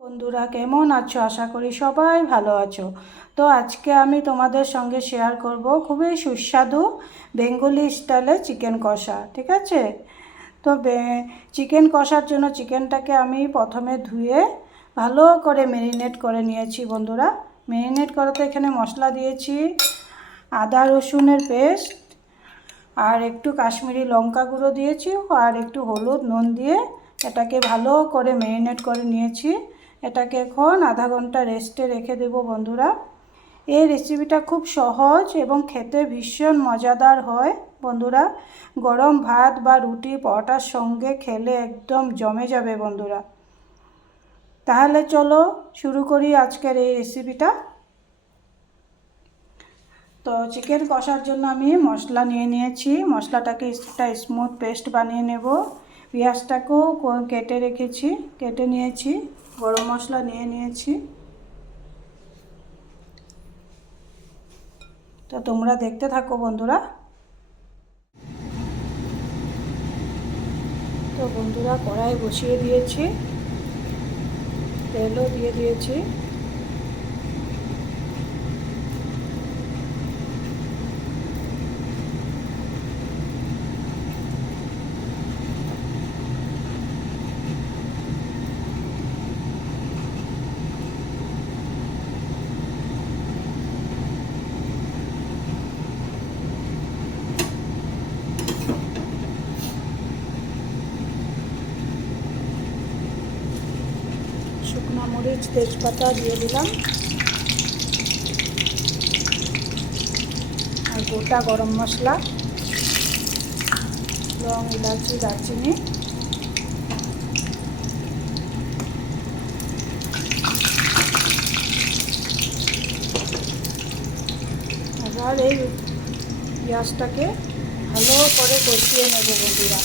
বন্ধুরা কেমন আছো? আশা করি সবাই ভালো আছো। তো আজকে আমি তোমাদের সঙ্গে শেয়ার করব খুবই সুস্বাদু বেঙ্গলি স্টাইলে চিকেন কষা। ঠিক আছে? তো চিকেন কষার জন্য চিকেনটাকে আমি প্রথমে ধুয়ে ভালো করে ম্যারিনেট করে নিয়েছি। বন্ধুরা, ম্যারিনেট করতে এখানে মশলা দিয়েছি আদা রসুনের পেস্ট, আর একটু কাশ্মীরি লঙ্কা গুঁড়ো দিয়েছি, আর একটু হলুদ নুন দিয়ে এটাকে ভালো করে ম্যারিনেট করে নিয়েছি। এটাকে এখন আধা ঘন্টা রেস্টে রেখে দেব। বন্ধুরা, এই রেসিপিটা খুব সহজ এবং খেতে ভীষণ মজাদার হয়। বন্ধুরা, গরম ভাত বা রুটি পরোটার সঙ্গে খেলে একদম জমে যাবে। বন্ধুরা, তাহলে চলো শুরু করি আজকের এই রেসিপিটা। তো চিকেন কষার জন্য আমি মশলা নিয়ে নিয়েছি। মশলাটাকে একটা স্মুথ পেস্ট বানিয়ে নেব। পেঁয়াজটাকেও কেটে রেখেছি, কেটে নিয়েছি। গরম মশলা নিয়ে নিয়েছি। তো তোমরা দেখতে থাকো বন্ধুরা। তো বন্ধুরা, কড়াই বসিয়ে দিয়েছি, তেলও দিয়ে দিয়েছি। শুকনো মরিচ তেজপাতা দিয়ে দিলাম, আর গোটা গরম মশলা, লং, ইলাচি, দারচিনি, এবার এই পেঁয়াজটাকে ভালো করে কষিয়ে নেব। বন্ধুরা,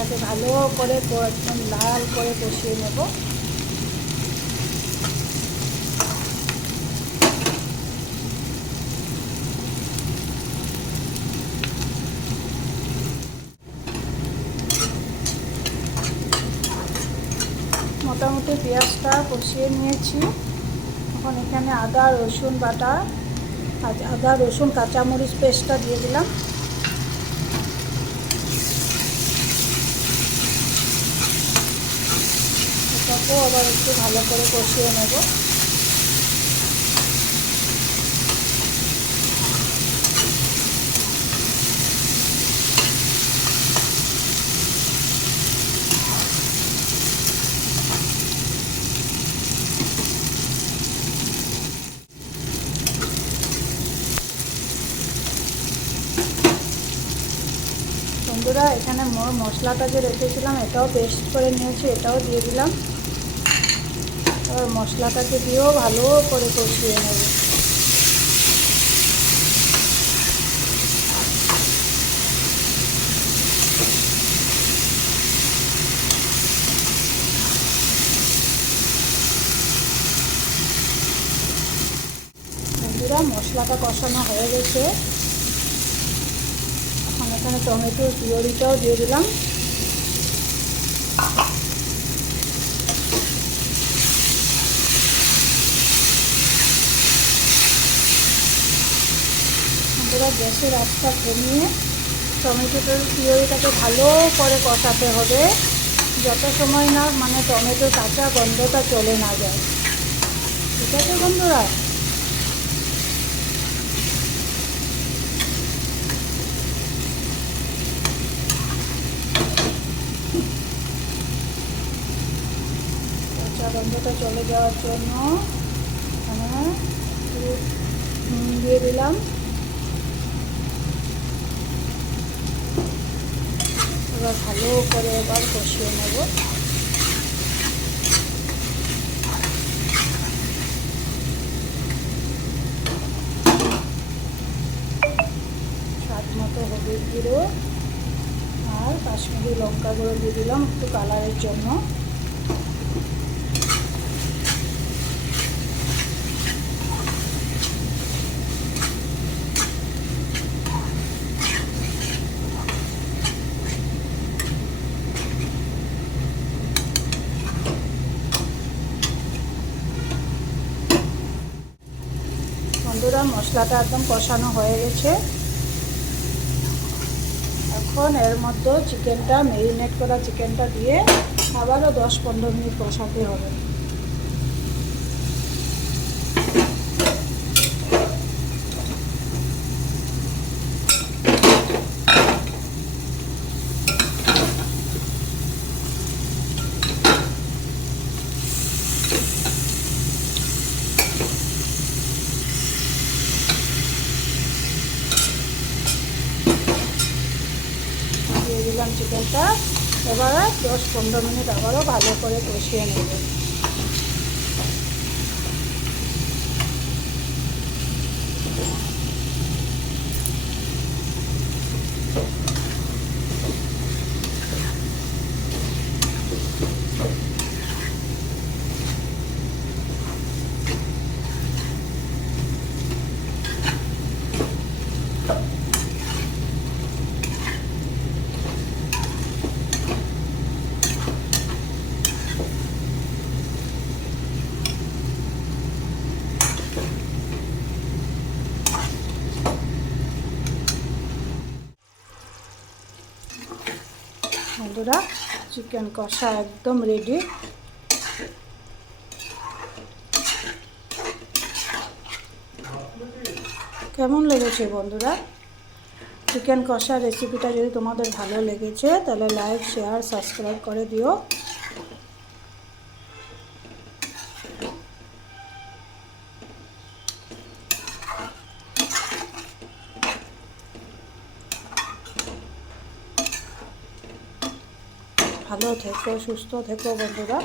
তাকে ভালো করে একদম লাল করে কষিয়ে নেব। মোটামুটি পেঁয়াজটা কষিয়ে নিয়েছি। এখন এখানে আদা রসুন বাটা, আদা রসুন কাঁচামরিচ পেস্টটা দিয়ে দিলাম। এটাকেও আবার একটু ভালো করে কষিয়ে নেব। বন্ধুরা, এখানে মশলাটা যে রেখেছিলাম এটাও পেস্ট করে নিয়েছি, এটাও দিয়ে দিলাম। এবার মশলাটাকে দিয়েও ভালো করে কষিয়ে নেব। বন্ধুরা, মশলাটা কষানো হয়ে গেছে। এখন এখানে টমেটোর পিউরিটাও দিয়ে দিলাম। বন্ধুরা, গ্যাসের আঁচটা কমিয়ে টমেটোর পিউরিটাকে ভালো করে কষাতে হবে, যত সময় না টমেটোর কাঁচা গন্ধটা চলে না যায়। ঠিক আছে বন্ধুরা? কাঁচা গন্ধটা চলে যাওয়ার জন্য এখানে নুন দিয়ে দিলাম। এবার ভালো করে কষিয়ে নেব। স্বাদ মতো হলুদ গুঁড়ো, আর কাশ্মীরি লঙ্কা গুঁড়ো দিয়ে দিলাম একটু কালারের জন্য। বন্ধুরা মশলাটা একদম কষানো হয়ে গেছে। এখন এর মধ্যে চিকেনটা, ম্যারিনেট করা চিকেনটা দিয়ে আবারও 10-15 মিনিট কষাতে হবে। দিয়ে দিলাম চিকেনটা, এবারে 10-15 মিনিট আবারও ভালো করে কষিয়ে নেব। বন্ধুরা চিকেন কষা একদম রেডি। কেমন লেগেছে বন্ধুরা? চিকেন কষা রেসিপিটা যদি তোমাদের ভালো লেগেছে তাহলে লাইক, শেয়ার, সাবস্ক্রাইব করে দিও। ভালো থেকো, সুস্থ থেকো বন্ধুরা।